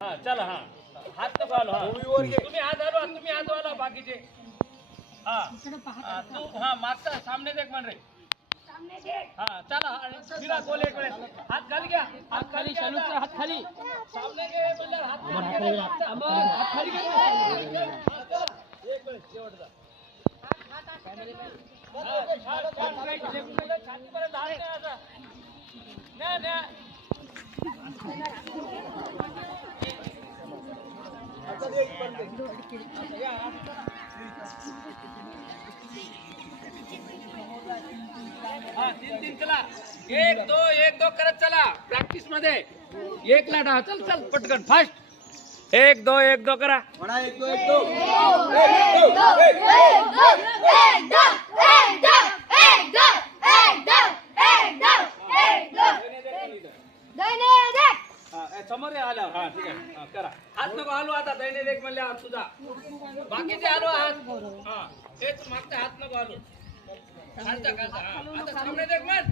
हा चला हा हात नको आलो हा तुम्ही हात आलो बाकीचे हा तू हा मागचा सामने देख म्हण रे हा चला फिरा गोल एक वेळेस हात खाली घ्या हात खाली शालूचा हात खाली सामने घे म्हणजे हात खाली हात खाली घे एक वेळेस शेवटचा छातीपर्यंत हात नाही असा नाही हा तीन चला एक दो करत चला प्रॅक्टिस मध्ये एक लाटा चल पटकन फास्ट एक दो करा म्हणा एक दो समोर आला हा ठीक आहे करा हात नको आलो आता दैने देख म्हणले हात तुझा बाकीचे आलो हात हा हेच मागचा हात नको आलो खालचा हा आता सामने देख मत